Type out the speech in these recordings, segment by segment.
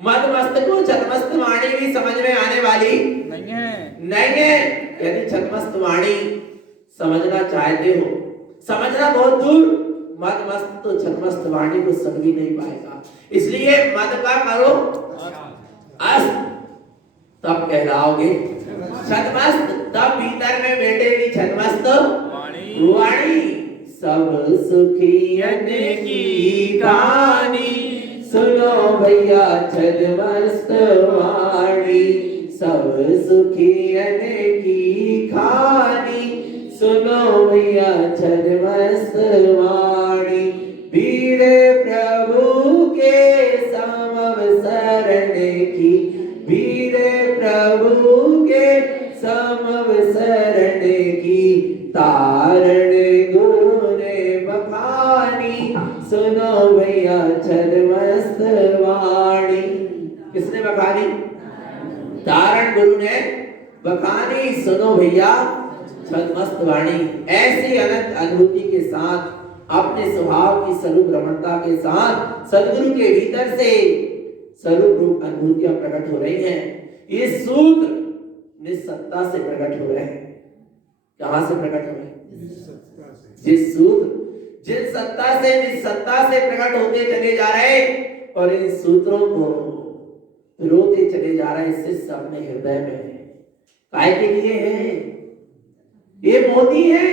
मदमस्त को छदमस्त वाणी भी समझ में आने वाली नहीं है। यदि छदमस्त वाणी समझना चाहते हो, समझना बहुत दूर, मदमस्त तो छदमस्त वाणी को समझ भी नहीं पाएगा। इसलिए मद का करो अस्त, तब कहलाओगे छदमस्त, तब भीतर में बैठेगी छदमस्त वाणी। सब सुखियन की कहानी सुनो भैया छदमस्त वाणी। सब सुखियन की कहानी सुनो भैया छदमस्त वाणी। वीर प्रभु के समव शरण की, वीर प्रभु के समव शरण की। तारण गुरु ने बखानी सुनो भैया छदमस्त वाणी। किसने बखानी? तारण गुरु ने बखानी सुनो भैया छदमस्त वाणी। ऐसी अनंत अनुभूति के साथ, अपने स्वभाव की स्वरूप रमणता के साथ सदगुरु के भीतर से स्वरूप रूप अनुभूतियां प्रकट हो रही हैं। ये सूत्र निस्सत्ता से प्रकट हो रहे हैं। कहां से प्रकट हो रहे हैं? जिस सूत्र जिन सत्ता से निस्सत्ता से प्रकट होते चले जा रहे, और इन सूत्रों को रोते चले जा रहे हैं शिष्य अपने हृदय में। काय के लिए है? ये मोती है।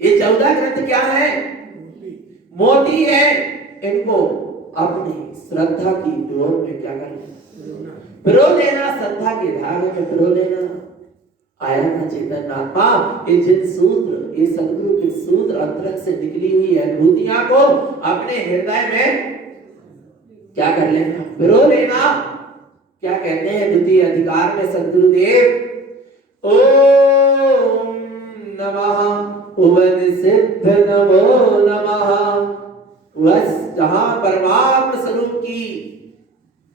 ये 14 ग्रंथ क्या है? मोती है। इनको अपनी श्रद्धा की डोर में क्या करना? पिरो देना, श्रद्धा के धागे में पिरो देना। आया ना चेतन आत्मा, ये जिन सूत्र, ये सदगुरु के सूत्र अंतरंग से निकली हुई अनुभूतियां को अपने हृदय में क्या कर लेना? पिरो लेना। क्या कहते हैं द्वितीय अधिकार में सदगुरुदेव? ओम नमः उवन सिद्ध नमो नमः। बस जहां परमात्म स्वरूप की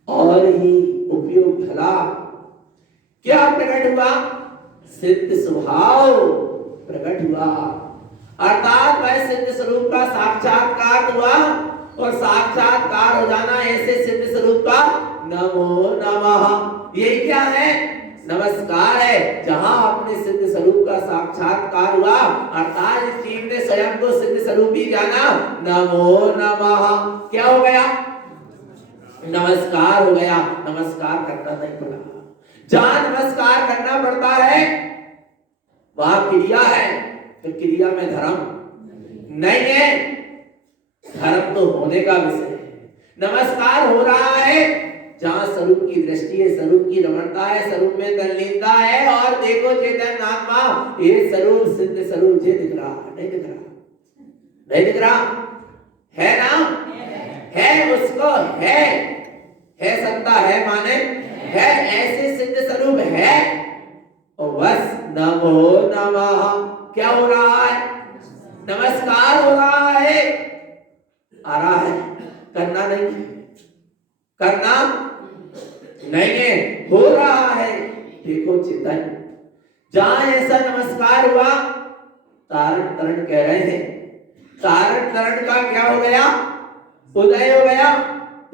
और ही उपयोग भला क्या प्रकट हुआ? सिद्ध स्वभाव प्रकट हुआ, अर्थात वह सिद्ध स्वरूप का साक्षात्कार हुआ। और साक्षात्कार हो जाना ऐसे सिद्ध स्वरूप का नमो नमः, यही क्या है? नमस्कार है। जहां अपने सिद्ध स्वरूप का साक्षात्कार हुआ, अर्थात इस जीव ने स्वयं को सिद्ध स्वरूप ही जाना, नमो नमः क्या हो गया? नमस्कार हो गया। नमस्कार करना नहीं पड़ा। जहां नमस्कार करना पड़ता है वहां क्रिया है, तो क्रिया में धर्म नहीं है। धर्म तो होने का विषय है। नमस्कार हो रहा है जहां स्वरूप की दृष्टि है, स्वरूप की रमणता है, स्वरूप में तल्लीनता है। और देखो चेतन आत्मा, ये स्वरूप सिद्ध स्वरूप जे दिख रहा, नहीं दिख रहा? नहीं दिख रहा है ना? है उसको है सत्ता है माने है, ऐसे सिद्ध स्वरूप है। और बस नमो नमः क्या हो रहा है? नमस्कार हो रहा है। आ रहा है, करना नहीं है, करना नहीं है, हो रहा है। देखो चेतन, जहां ऐसा नमस्कार हुआ, तारण तरण कह रहे हैं, तारण तरण का क्या हो गया? उदय हो गया।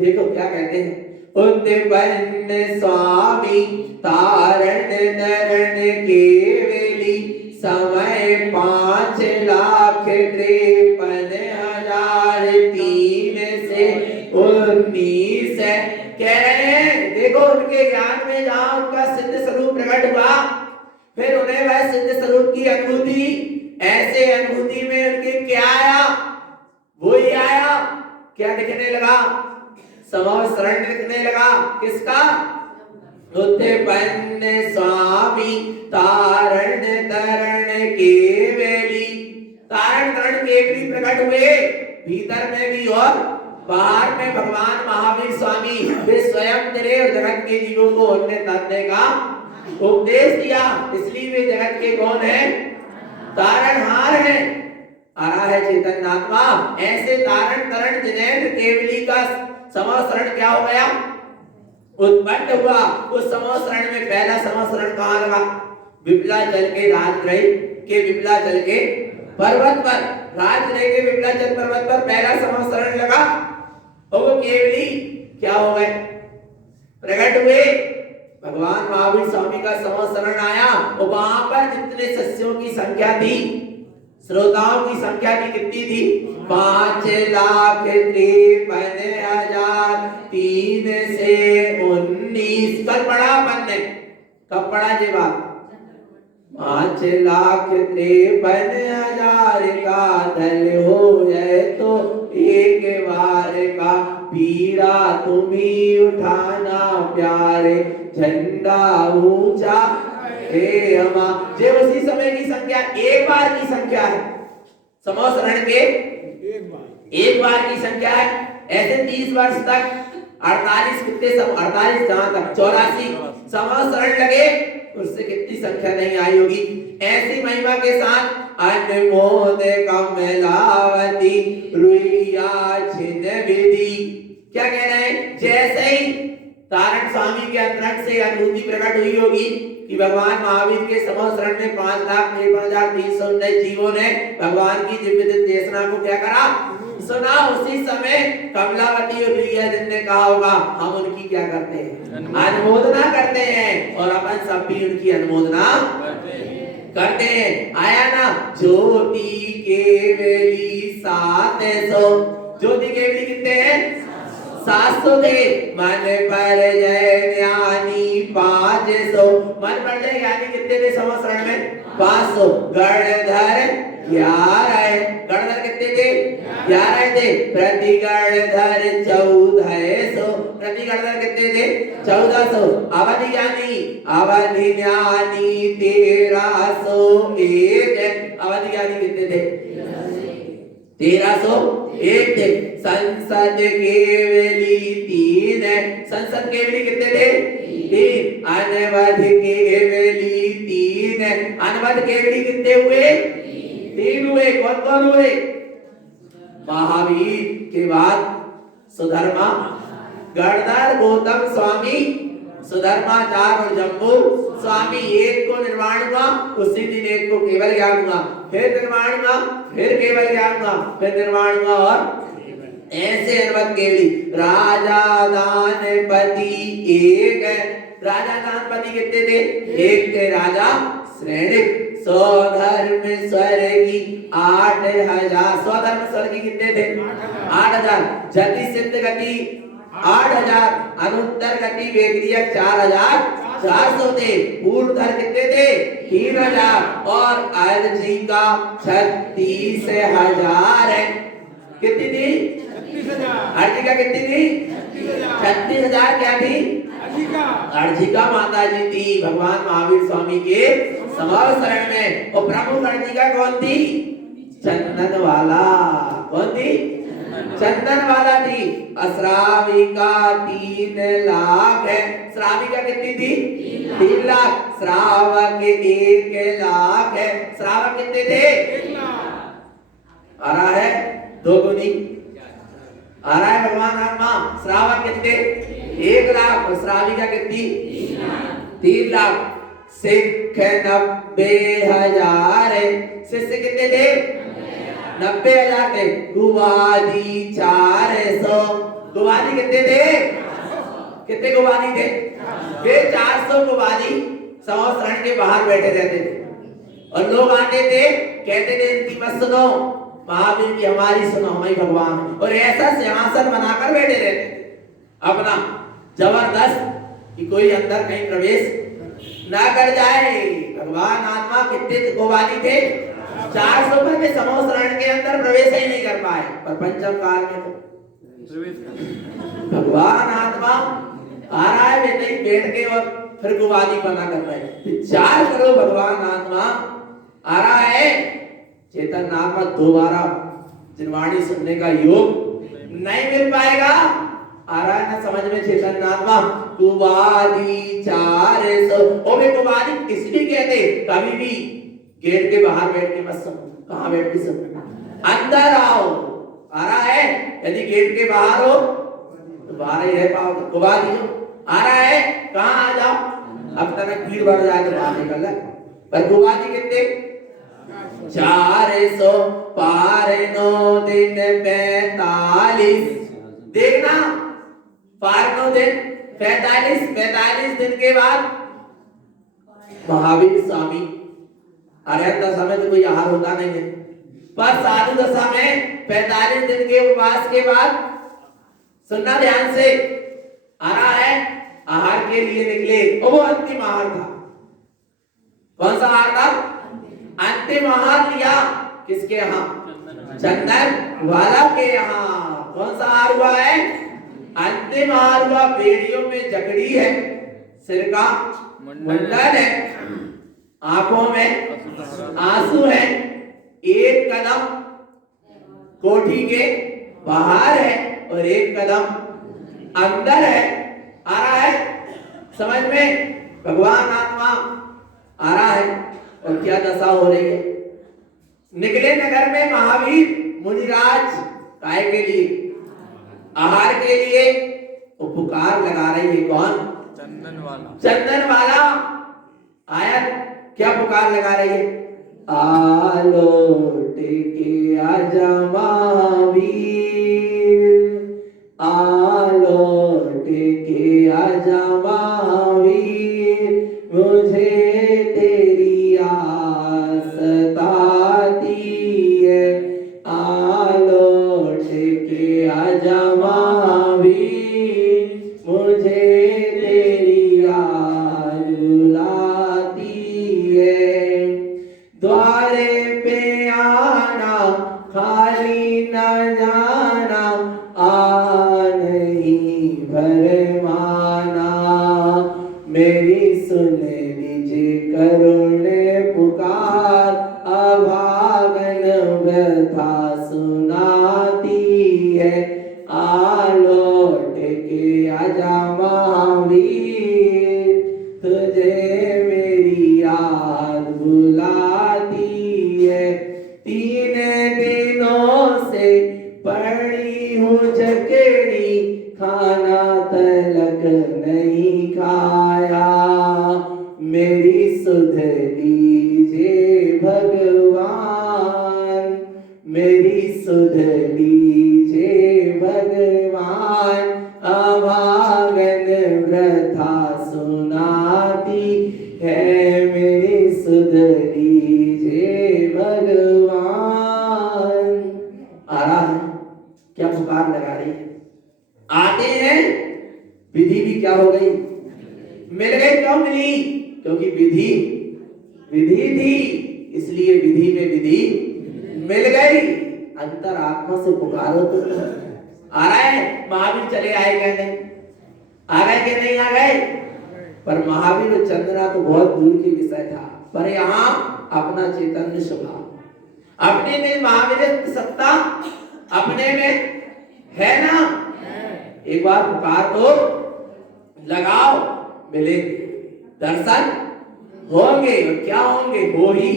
देखो क्या कहते हैं? उद्पन्न स्वामी तारण तरण केवली समय 5,53,3 से 19 है। कह रहे हैं देखो उनके ज्ञान में जहां उनका सिद्ध स्वरूप प्रकट हुआ, फिर उन्हें वह सिद्ध स्वरूप की अनुभूति, ऐसे अनुभूति में उनके क्या आया? वो ही आया। क्या दिखने लगा? समव शरण दिखने लगा। किसका? उत्पन्न स्वामी तारण तरण केवली। तारण तरण केवली प्रकट हुए भीतर में भी और बाहर में। भगवान महावीर स्वामी वे स्वयं तेरे और जगत के जीवों को उन्हें तत्व का उपदेश दिया। इसलिए वे जगत के कौन है? तारणहार है। आ रहा है चेतन आत्मा। ऐसे तारण तरण जिनेन्द्र केवली का समवसरण क्या हो गया? उत्पन्न हुआ। उस समवसरण में पहला समवसरण कहां लगा? विप्लाचल के राजगृह के विप्लाचल के पर्वत पर, राजगृह के विप्लाचल पर्वत पर पहला समवसरण लगा। और वो केवली क्या हो गए? प्रकट हुए, भगवान महावीर स्वामी का संवत्सरण आया और वहां पर जितने शिष्यों की संख्या थी, श्रोताओं की संख्या भी कितनी थी? 5,53,319। कल पढ़ा अपन ने, कब पढ़ा ये बात? 5,53,000 का दल हो जाए तो एक बार का पीड़ा तुम्ही उठाना प्यारे, झंडा ऊंचा हे अमा। जे उसी समय की संख्या एक बार की संख्या है, संवत्सरण के एक बार की संख्या है। ऐसे 30 वर्ष तक 48 कितने 48 जहां तक 84 संवत्सरण लगे, उससे कितनी संख्या नहीं आई होगी। ऐसी महिमा के साथ अनमोद कमलावती रुइया छिन विधि। क्या कह रहे हैं? जैसे ही तारण स्वामी के अंतरंग से अनुभूति प्रकट हुई होगी कि भगवान महावीर के संवत्सरण में 5,53,319 जीवों ने भगवान की दिव्य देशना को क्या करा? सुना। उसी समय कमलावती और रुइया जिनने कहा होगा, हम उनकी क्या करते हैं? अनुमोदना करते हैं, और अपन सब भी उनकी अनुमोदना करते हैं। आया ना, ज्योति केवली 700। ज्योति केवली कितने हैं? 700 थे। मन पर जय ज्ञानी 500। मन पर जय ज्ञानी कितने थे संवत्सरण में? 500। गणधर 11। गणधर कितने थे? 11 थे। प्रति गणधर 1400। प्रति गणधर कितने थे? 1400। अवधि ज्ञानी 1301। अवधि ज्ञानी कितने थे? 1301 थे। संसद केवली 3 है। संसद केवली कितने थे? 3। अनवध केवली 3 है। अनवध केवली कितने हुए? 3 हुए। कौन कौन हुए? महावीर के बाद सुधर्मा, गणधर, गौतम स्वामी, सुधर्माचार्य और जम्बू स्वामी। एक को निर्वाण हुआ, उसी दिन एक को केवल ज्ञान हुआ, फिर निर्वाण हुआ, फिर केवल ज्ञान हुआ, फिर निर्वाण हुआ, और ऐसे अनवध केवली। राजा दानपति 1 है। राजा दानपति कितने थे? 1 थे। राजा श्रेणिक। स्वधर्म स्वर्गी 8,000। स्वधर्म स्वर्गी कितने थे? 8,000। जति सिद्ध गति 8,000। अनुत्तर गति वेगरियक 4,400 थे। पूर्वधर कितने थे? 3,000। और अर्जी का 36,000 है। कितनी थी? 36,000। अर्जी का कितनी थी? 36,000। क्या थी? अर्जिका माता जी थी भगवान महावीर स्वामी के संवत्सरण में। और प्रमुख अर्जिका कौन थी? चंदन वाला। कौन थी? चंदन वाला थी। अश्राविका 3 लाख है। श्राविका कितनी थी? 3 लाख। श्रावक 1 लाख है। श्रावक कितने थे? 1 लाख। आ रहा है 2 गुनी आ रहा है भगवान आत्मा। श्रावक कितने? 1 लाख। और श्राविका कितनी? 3 लाख। सिख 90,000 है। शिष्य कितने थे? 90,000 थे। गुवादी 400। गुवादी कितने थे? कितने गुवादी थे? वे 400 गुवादी संवत्सरण के बाहर बैठे रहते थे, और लोग आते थे, कहते थे इनकी मत सुनो, महावीर की हमारी सुनो, हमारी भगवान। और ऐसा सिंहासन बनाकर बैठे रहते थे अपना जबरदस्त, कि कोई अंदर कहीं प्रवेश ना कर जाए। भगवान आत्मा कितने गुवादी थे? 400 पर में संवत्सरण के अंदर प्रवेश ही नहीं कर पाए, पर पंचम काल में तो भगवान आत्मा आ रहा है बेटे बैठ के, और फिर गुवादी बना कर रहे। विचार करो, भगवान आत्मा आ रहा है। चेतन नाम का दोबारा जिनवाणी सुनने का योग नहीं मिल पाएगा। आ रहा है ना समझ में? चेतन आत्मा गुवादी 400। और वे गुवादी इसलिए कहते, कभी भी गेट के बाहर बैठ के मत सुनो। कहां बैठ के सुनो? अंदर आओ। आ रहा है, यदि गेट के बाहर हो तो बाहर ही रह पाओगे। गुवादी आ रहा है, कहां आ जाओ। अब तक भीड़ बढ़ जाए तो बाहर निकल जाए। पर गुवादी कितने? 400 पार 9 दिन 45। देखना, पार 9 दिन 45 दिन के बाद महावीर स्वामी, अरे दशा में तो कोई आहार होता नहीं है, पर साधु दशा में 45 दिन के उपवास के बाद सुनना ध्यान से, आ रहा है आहार के लिए निकले। और वो अंतिम आहार था। कौन सा आहार था? अंतिम आहार लिया किसके यहाँ? चंदन वाला के यहाँ। कौन सा आहार हुआ है? अंतिम आहार हुआ। बेड़ियों में जकड़ी है, सिर का मुंडन है, आंखों में आंसू है, एक कदम कोठी के बाहर है और एक कदम अंदर है। आ रहा है समझ में? भगवान आत्मा आ रहा है और क्या दशा हो रही है। निकले नगर में महावीर मुनिराज काय के लिए? आहार के लिए। उपकार लगा रही है कौन? चंदन वाला। चंदन वाला आया। क्या पुकार लगा रही है? आलोट के आजा महावीर, आलोट के आजा महावीर, मुझे तेरी आस सताती है। आलोट के आजा महावीर, मुझे तेरी याद रुलाती है। द्वारे पे आना खाली न जाना, आ नहीं भरमाना। मेरी सुन लीजिए करुण पुकार, अभागन व्यथा सुनाती है। आलोट के आजा महावीर, तुझे मेरी याद बुलाती है। 3 दिनों से पड़ी हूँ जकड़ी, खाना तलक नहीं खाया। मेरी सुध लीजिए भगवान, मेरी सुध लीजिए भगवान। अभागन व्यथा सुनाती है, मेरी सुध लीजिए भगवान। आ रहा है क्या पुकार लगा रही है? आते हैं विधि भी क्या हो गई? मिल गई। क्यों मिली? क्योंकि विधि थी, इसलिए विधि में विधि मिल गई। अंतर आत्मा से पुकारो तो आ रहा है। महावीर चले आए कहने, आ गए कि नहीं आ गए? पर महावीर और चंद्रा तो बहुत दूर के विषय था, पर यहाँ अपना चैतन्य स्वभाव, अपने में महावीर सत्ता अपने में है ना। एक बार पुकार तो लगाओ, मिलेंगे, दर्शन होंगे। और क्या होंगे? हो ही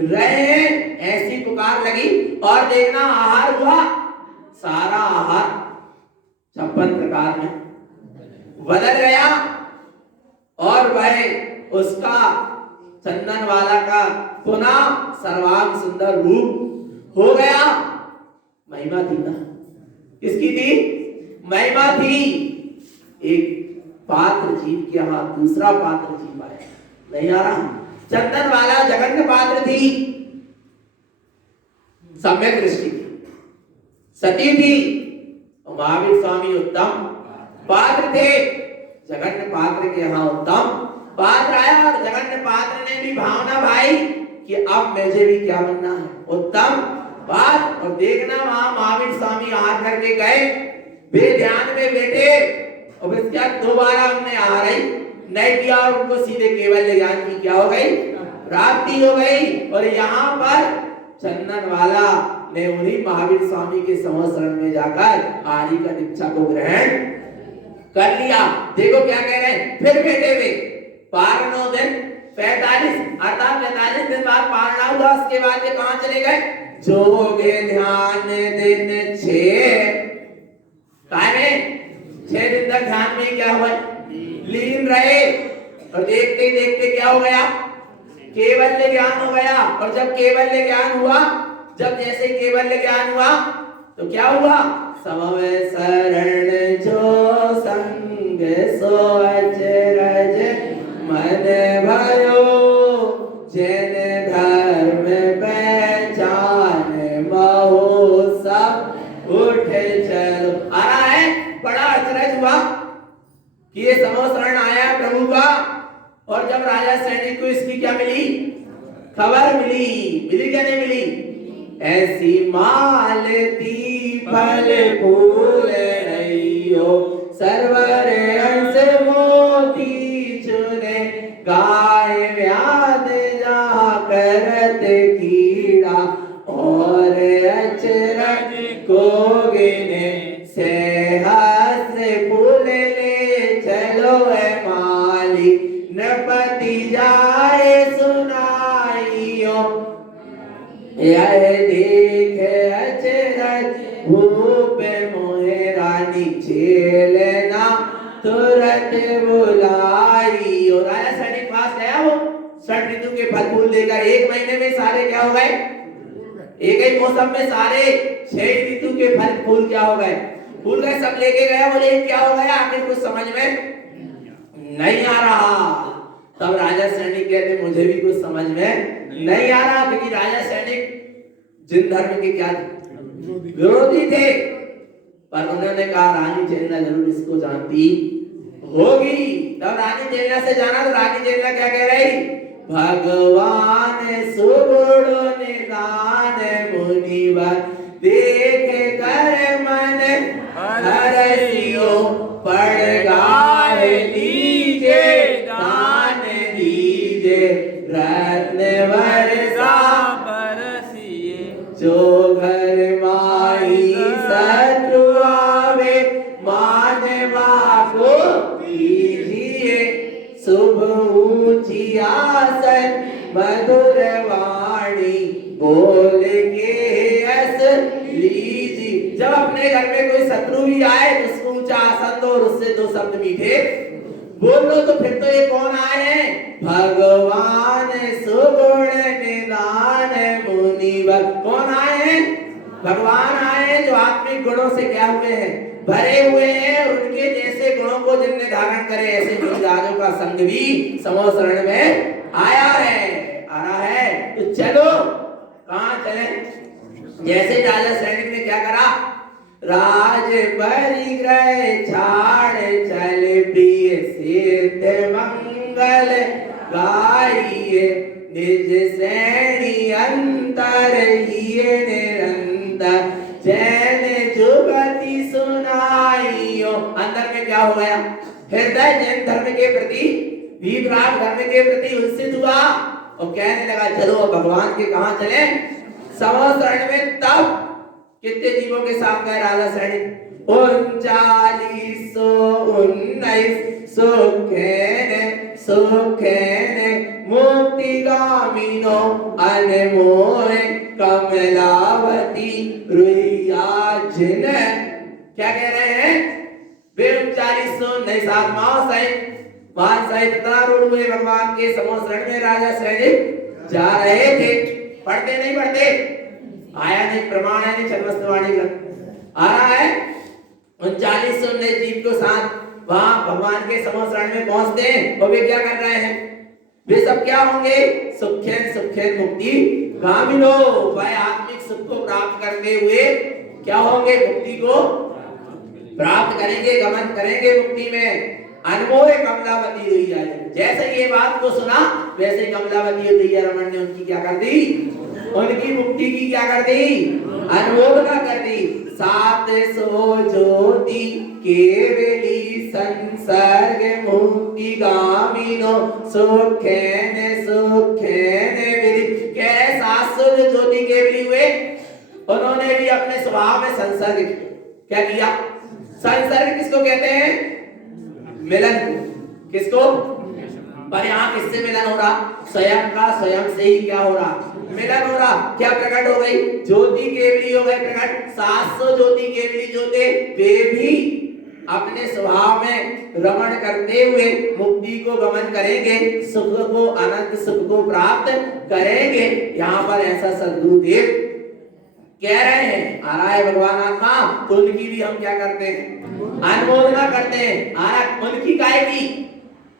रहे हैं। ऐसी पुकार लगी और देखना आहार हुआ। सारा आहार 56 प्रकार में बदल गया और वह उसका चंदन वाला का पुनः सर्वांग सुंदर रूप हो गया। महिमा थी ना? किसकी थी? महिमा थी। एक पात्र जीव के यहाँ दूसरा पात्र जीव आया, नहीं आ रहा। चंदन वाला जगन्य पात्र थी, सम्यक दृष्टि थी, सती थी। महावीर स्वामी उत्तम पात्र थे। जगन्य पात्र के यहाँ उत्तम पात्र आया और जगन्य पात्र ने भी भावना भाई कि अब मुझे भी क्या बनना है, उत्तम बात। और देखना वहां महावीर स्वामी आहार करके गए, वे ध्यान में बैठे और इसके बाद दोबारा उन्होंने आहार नहीं किया और उनको सीधे केवल ज्ञान की क्या हो गई? प्राप्ति हो गई। और यहाँ पर चंदन वाला ने उन्हीं महावीर स्वामी के संवत्सरण में जाकर आर्य का दीक्षा को ग्रहण कर लिया। देखो क्या कह रहे हैं, फिर बैठे हुए पारणों दिन 45 अर्थात 45 दिन बाद पारणा हुआ। उसके बाद ये कहां चले गए? जोगे ध्यान दिन 6 दिन तक ध्यान में क्या हुआ? लीन रहे। और देखते ही देखते क्या हो गया? केवल्य ज्ञान हो गया। और जब केवल्य ज्ञान हुआ, जब जैसे केवल्य ज्ञान हुआ तो क्या हुआ? समवे शरण जो संग सो सो अचरज मन भयो, जैन धर्म पहचान महो सब उठे चलो। आ रहा है, बड़ा अचरज हुआ कि ये समो शरण आया प्रभु का, और जब राजा सैनिक को इसकी क्या मिली, खबर मिली, मिली क्या नहीं मिली? ऐसी मालती फल फूल रहियो, सरवर हंस मोती चुने, गाय व्याध जहाँ करत कीड़ा, और अचरज को गिने, सहस्र फूल ले चलो है माली, नपति जाए सुनाइयो, यह देख अचरज भूप मोहे रानी, छेलना तुरंत बुलाई। और राजा सैनिक पास गया, वो 6 ऋतु के फल फूल लेकर, 1 महीने में सारे क्या हो गए, एक ही मौसम में सारे 6 ऋतु के फल फूल क्या हो गए, फूल गए, सब लेके गया। बोले क्या हो गया, आखिर कुछ समझ में नहीं आ रहा। तब राजा सैनिक कहते मुझे भी कुछ समझ में नहीं आ रहा, क्योंकि राजा सैनिक जिन धर्म के क्या विरोधी थे, पर उन्होंने कहा रानी चेलना जरूर इसको जानती होगी। तब रानी चेलना से जाना, तो रानी चेलना क्या कह रही, भगवान सुगुण निदान मुनिवर, देख कर मन हरसियो, पड़ गाय लीजे दान दीजे, रत्न वर्षा बरसिए, जो घर माई शत्रु आवे, मानवा को कीजिए, शुभ ऊंची आसन मधुर वाणी, बोल के अस लीजिए। जब अपने घर में कोई शत्रु भी आए तो उसको ऊंचा आसन दो और उससे 2 शब्द मीठे बोल लो। तो फिर तो ये कौन आए हैं, भगवान सुगुण निदान मुनिवर। कौन आए हैं, भगवान आए हैं जो आत्मिक गुणों से क्या हुए हैं, भरे हुए हैं। उनके जैसे गुणों को जिनने धारण करे, ऐसे गिरिराजों का संग भी समो शरण में आया है, आ रहा है। तो चलो, कहां चले? जैसे राजा सैनिक ने क्या करा, राज परिग्रह छाड़ चल, प्रिय सिद्ध मंगल गाइए, निज श्रेणी अंतर हिए निरंतर, जैन जुगति सुनाइयो। अंदर में क्या हो गया, हृदय जैन धर्म के प्रति, विराग धर्म के प्रति उल्सित हुआ और कहने लगा चलो भगवान के कहां चले, समो शरण में। तब कितने जीवों के साथ गए राजा सैनिक, 39 सुखेने सुखेने, मुक्ति गामिनो अनमोल, कमलावती रुइया जिन। क्या कह रहे हैं, 39 साथ मां सहित इतना रूढ़ हुए भगवान के समो शरण में। राजा सैनिक जा रहे थे, पढ़ते नहीं पढ़ते, आया नहीं, प्रमाण है नहीं, छद्मस्तवाणी ग्रंथ आ रहा है। 39 जीव को साथ वहां भगवान के समो शरण में पहुंचते हैं, और वे क्या कर रहे हैं, वे सब क्या होंगे, सुखेन सुखेन मुक्ति गामिनो, वह आत्मिक सुख को प्राप्त करते हुए क्या होंगे, मुक्ति को प्राप्त करेंगे, गमन करेंगे मुक्ति में। अनमोल कमलावती रुइया, जैसे ये बात को सुना वैसे कमलावती रुइया रमन ने उनकी क्या कर दी, उनकी मुक्ति की क्या कर दी, अनमोलता कर दी। 700 ज्योति केवली संसर्ग मुक्ति गामिनो, सुखेन सुखेन विधि। कह रहे 700 जो ज्योति केवली हुए, उन्होंने भी अपने स्वभाव में संसर्ग क्या किया, संसर्ग किसको कहते हैं, मिलन। किसको, पर यहाँ किससे मिलन हो रहा, स्वयं का स्वयं से ही क्या हो रहा, मिलन हो रहा। क्या प्रकट हो गई, ज्योति केवली हो गए प्रकट। 700 ज्योति केवली जो थे वे भी अपने स्वभाव में रमण करते हुए मुक्ति को गमन करेंगे, सुख को, अनंत सुख को प्राप्त करेंगे। यहाँ पर ऐसा सद्गुरुदेव कह रहे हैं आ रहा है भगवान आत्मा, तो उनकी भी हम क्या करते हैं, अनुमोदना करते हैं। आ रहा उनकी काय की,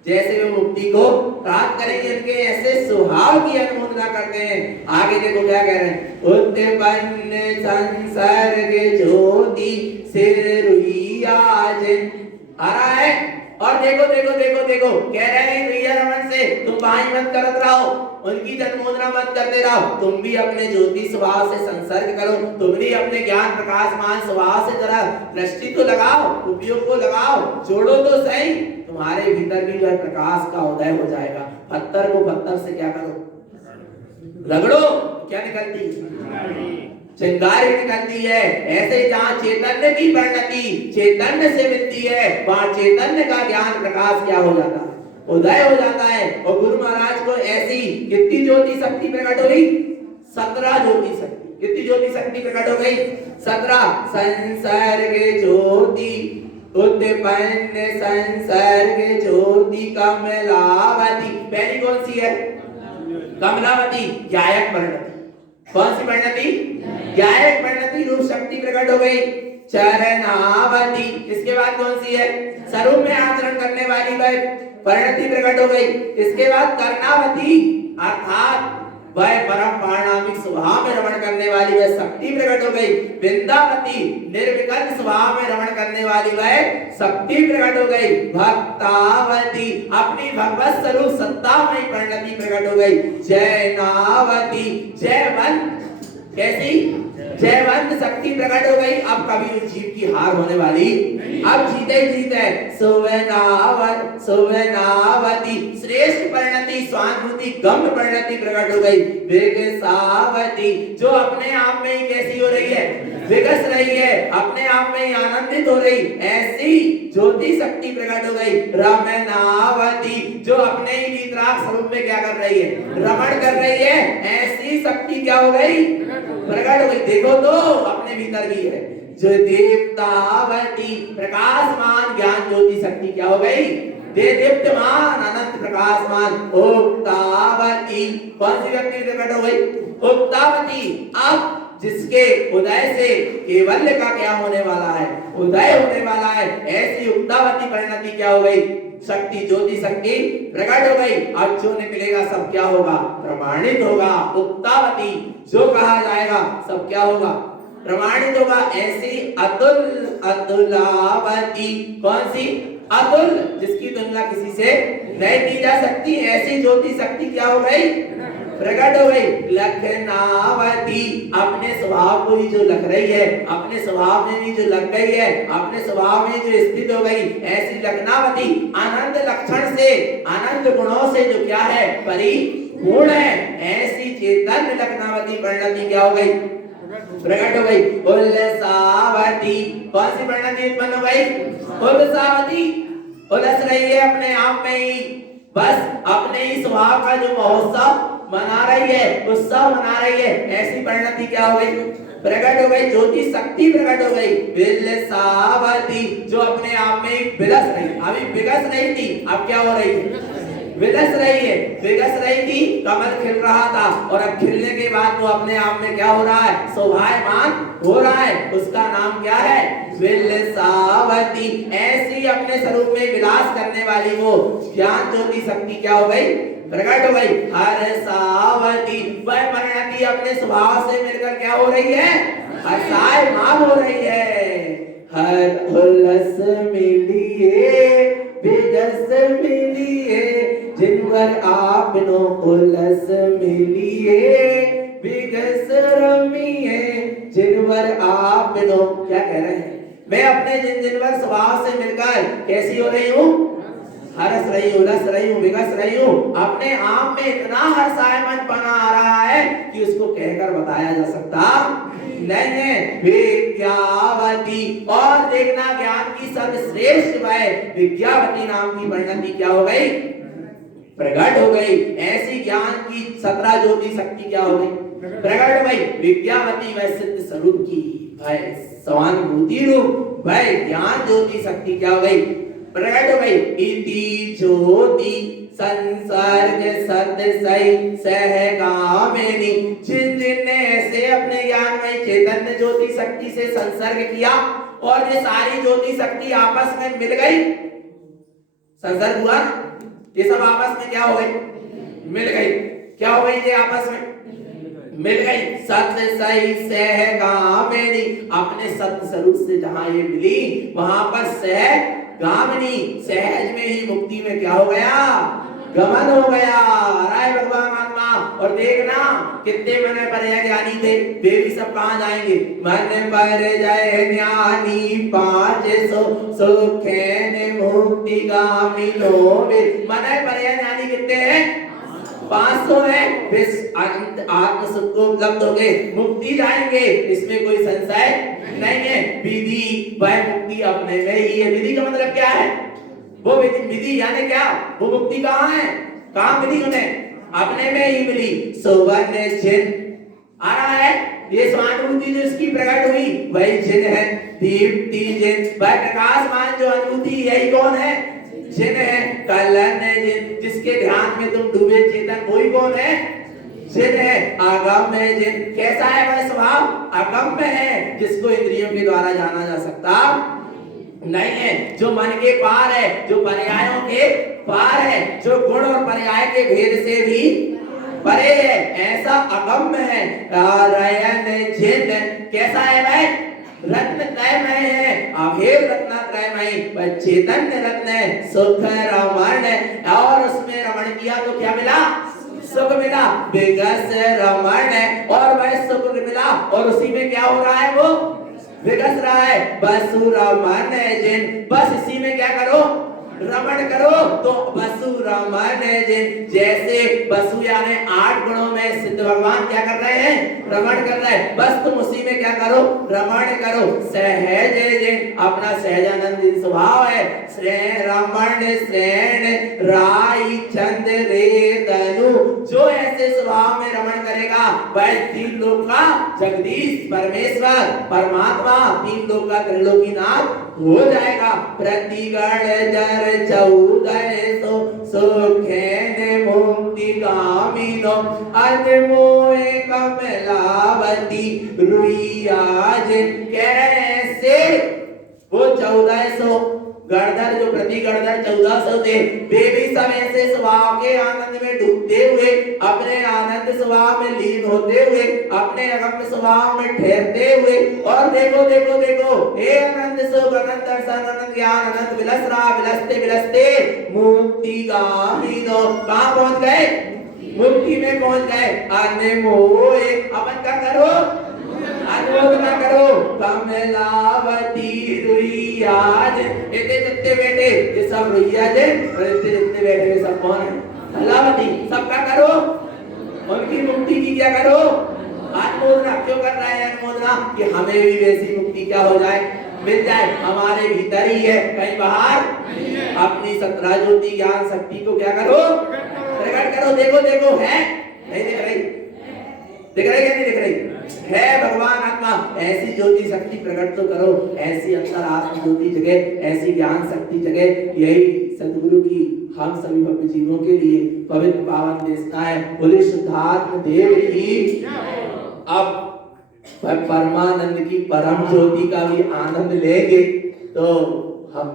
जैसे वे मुक्ति को प्राप्त करेंगे उनके ऐसे स्वभाव की अनुमोदना करते हैं। आगे देखो क्या कह रहे हैं, उत्पन्न संसर्ग ज्योति सिर रुइया जिन। आ रहा है और देखो देखो देखो देखो कह रहे हैं रुइया रमन से तुम वाही मत करत रहो, उनकी अनुमोदना मत करते रहो, तुम भी अपने ज्योति स्वभाव से संसर्ग करो, तुम भी अपने ज्ञान प्रकाशमान स्वभाव से जरा दृष्टि तो लगाओ, उपयोग को लगाओ, जोड़ो तो सही, तुम्हारे भीतर भी जो है प्रकाश का उदय हो जाएगा। पत्थर को पत्थर से क्या करो, रगड़ो, क्या निकलती, चिंगारी निकलती है। ऐसे जहाँ चैतन्य की परिणति चैतन्य से मिलती है, वहाँ चैतन्य का ज्ञान प्रकाश क्या हो जाता है, उदय हो जाता है। और गुरु महाराज को ऐसी कितनी ज्योति शक्ति प्रकट हो गई, 17 ज्योति शक्ति। कितनी ज्योति शक्ति प्रकट हो गई, 17। संसर्ग ज्योति उत्पन्न संसर्ग ज्योति कमलावती। पहली कौन सी है, कमलावती, गायक परिणति। कौन सी परिणति, गायक परिणति रूप शक्ति प्रकट हो गई। चरणावती, इसके बाद कौन सी है, स्वरूप में आचरण करने वाली वह परिणति प्रकट हो गई। इसके बाद कर्णावती अर्थात वह परम पारणामिक स्वभाव में रमण करने वाली वह शक्ति प्रकट हो गई। वृंदावती निर्विकल्प स्वभाव में रमण करने वाली वह शक्ति प्रकट हो गई। भक्तावती अपनी भगवत स्वरूप सत्ता में परिणति प्रकट हो गई। जयनावती जयवंत, कैसी, जयवंत शक्ति प्रकट हो गई। अब कभी उस जीव की हार होने वाली, अब जीते ही जीत है। सुवनावती श्रेष्ठ परिणति स्वानुभूति गम्य परिणति प्रकट हो गई। विकसावती जो अपने आप में ही कैसी हो रही है, विकस रही है, अपने आप में ही आनंदित हो रही, ऐसी ज्योति शक्ति प्रकट हो गई। रमनावती जो अपने ही वितराग स्वरूप में क्या कर रही है, रमण कर रही है, ऐसी शक्ति क्या हो गई, प्रकट हो गई। देखो तो अपने भीतर भी है। जो दीप्तावती प्रकाशमान ज्ञान ज्योति शक्ति क्या हो गई, दीप्तमान अनंत प्रकाशमान। उक्तावती कौन सी व्यक्ति प्रकट हो गई, उक्तावती। अब जिसके उदय से केवल्य का क्या होने वाला है, उदय होने वाला है, ऐसी उक्तावती परिणति क्या हो गई, शक्ति ज्योति शक्ति प्रकट हो गई। अब जो निकलेगा सब क्या होगा, प्रमाणित होगा। उक्तावती जो कहा जाएगा सब क्या होगा, प्रमाणित होगा। ऐसी अतुल अतुलावती कौन सी, अतुल जिसकी तुलना किसी से नहीं की जा सकती, ऐसी ज्योति शक्ति क्या हो गई, प्रकट हो गई। लखनावती अपने स्वभाव को ही जो लख रही है, अपने स्वभाव में ही जो लग गई है, अपने स्वभाव में जो स्थित हो गई, ऐसी लखनावती आनंद लक्षण से, आनंद गुणों से जो क्या है, परिपूर्ण है, ऐसी चेतन लखनावती परिणति क्या हो गई, प्रकट हो गई। उल्लासावती कौन सी परिणति उत्पन्न हो गई, उल्लासावती उल्लास रही है अपने आप में ही, बस अपने ही स्वभाव का जो महोत्सव मना रही है, उत्सव मना रही है, ऐसी परिणति क्या हो गई, प्रकट हो गई। ज्योति शक्ति प्रकट हो गई। विलसावती जो अपने आप में विलस रही, अभी विकस रही थी, अब क्या हो रही है, विलस रही है। विकस रही थी, कमल खिल रहा था, और अब खिलने के बाद वो अपने आप में क्या हो रहा है, शोभायमान हो रहा है, उसका नाम क्या है, विलसावती। ऐसी अपने स्वरूप में विलास करने वाली वो ज्ञान ज्योति शक्ति क्या हो गई, प्रकट हो गई। हर्षावती वह परिणति अपने स्वभाव से मिलकर क्या हो रही है, हर्षायमान हो रही है। हर उल्लास मिलिए विगस मिलिए, जिनवर आपनो उल्लास मिलिए विगस रमिए, जिनवर आपनो क्या कह रहे हैं, मैं अपने जिनवर स्वभाव से मिलकर कैसी हो रही हूँ, हर्ष रही हूँ, उल्लास रही हूँ, विगस रही हूँ। अपने आप में इतना हर्षायमन बना आ रहा है कि उसको कहकर बताया जा सकता नहीं है। विज्ञावती और देखना ज्ञान की सर्वश्रेष्ठ वह विज्ञावती नाम की परिणति क्या हो गई, प्रकट हो गई। ऐसी ज्ञान की 17 ज्योति शक्ति क्या हो गई, प्रकट हो गई। विज्ञावती वह सिद्ध स्वरूप की वह स्वानुभूति रूप वह ज्ञान ज्योति शक्ति क्या हो गई, प्रकट हो गई। इति ज्योति संसर्ग सत्य सही सहगामिनी। जिन जिन ने ऐसे अपने ज्ञानमय चैतन्य ज्योति शक्ति से संसर्ग किया और ये सारी ज्योति शक्ति आपस में मिल गई, संसर्ग हुआ, ये सब आपस में क्या हो गई, मिल गई। क्या हो गई ये आपस में मिल गई, सत्य सही सहगामिनी। अपने सत्य स्वरूप से जहां ये मिली वहां पर सहगामिनी, सहज में ही मुक्ति में क्या हो गया, गमन हो गया। राय भगवान आत्मा। और देखना कितने मन पर ज्ञानी थे, वे भी सब कहां जाएंगे, मन पर जय ज्ञानी पांच सो सुखेन मुक्ति गामिनो। मन पर ज्ञानी कितने हैं, 500 है। आत्म सुख को उपलब्ध हो गए, मुक्ति जाएंगे, इसमें कोई संशय नहीं है। विधि वह मुक्ति अपने में ही है। विधि का मतलब क्या है, वो विधि यानी क्या, वो मुक्ति कहाँ है, कहाँ मिली उन्हें, अपने में ही मिली। सुवर्ण जिन आ रहा है, ये स्वानुभूति जो इसकी प्रकट हुई वही जिन है। दीप्ति जिन, वह प्रकाशमान जो अनुभूति, यही कौन है, जिन है। कलन जिन, जिसके ध्यान में तुम डूबे चेतन, वही कौन है, जिन है। अगम्य जिन, कैसा है वह स्वभाव, अगम्य है, जिसको इंद्रियों के द्वारा जाना जा सकता नहीं है, जो मन के पार है, जो पर्यायों के पार है, जो गुण और पर्याय के भेद से भी परे है, ऐसा अगम्य है। रयन जिन, कैसा है वह, रत्नत्रयमय है, अभेद रत्नत्रयमय, चैतन्य रत्न है। सुख रमण, और उसमें रमण किया तो क्या मिला, सुख मिला। विगस रमण, और वह सुख मिला और उसी में क्या हो रहा है, वो विगस रहा है। बसु रमण जिन, बस इसी में क्या करो, रमण करो। तो बसु रमण जिन, जैसे बसु यानी 8 गुणों में सिद्ध भगवान क्या कर रहे हैं, रमण कर रहे हैं, बस तुम उसी में क्या करो, रमण करो। सहज जिन, अपना सहजानंद स्वभाव है। श्रेण रमण श्रेण राई चंद रे तनु, जो ऐसे स्वभाव में रमण करेगा वह 3 लोक का जगदीश परमेश्वर परमात्मा, 3 लोक का त्रिलोकीनाथ हो जाएगा। प्रतिगण जर 1400 सुखेन मुक्ति गामिनो। अनमोहे कमलावती रुइयाज, कैसे वो 1400 गणधर, जो प्रति गणधर 1400 थे, वे भी सब ऐसे स्वभाव के आनंद में डूबते हुए, अपने आनंद स्वभाव में लीन होते हुए, अपने अगम्य स्वभाव में ठहरते हुए। और देखो देखो देखो, हे आनंद सुख आनंद दर्शन आनंद ज्ञान आनंद विलस रहा, विलसते विलसते मुक्ति गामिनो, कहां पहुंच गए, मुक्ति में पहुंच गए। अनमोहे, अपन क्या करो, अनुमोदना करो। कमलावती रुइयाज, इतने जितने बैठे ये सब रुइयाज है, और इतने जितने बैठे हुए सब कौन है, कमलावती। सबका करो, उनकी मुक्ति की क्या करो, अनुमोदना। क्यों कर रहा है अनुमोदना, कि हमें भी वैसी मुक्ति क्या हो जाए, मिल जाए। हमारे भीतर ही है, कहीं बाहर अपनी 17 ज्योति ज्ञान शक्ति को क्या करो, प्रकट करो। देखो देखो, है नहीं दिख रही, दिख रही है, नहीं दिख रही है, भगवान आत्मा। ऐसी ज्योति शक्ति प्रकट तो करो, ऐसी अंतर आत्म ज्योति जगह, ऐसी ज्ञान शक्ति जगह। यही सद्गुरु की हम सभी भक्त जीवों के लिए पवित्र पावन देशना है। बोले शुद्धात्म देव की। अब परमानंद की परम ज्योति का भी आनंद लेंगे तो हम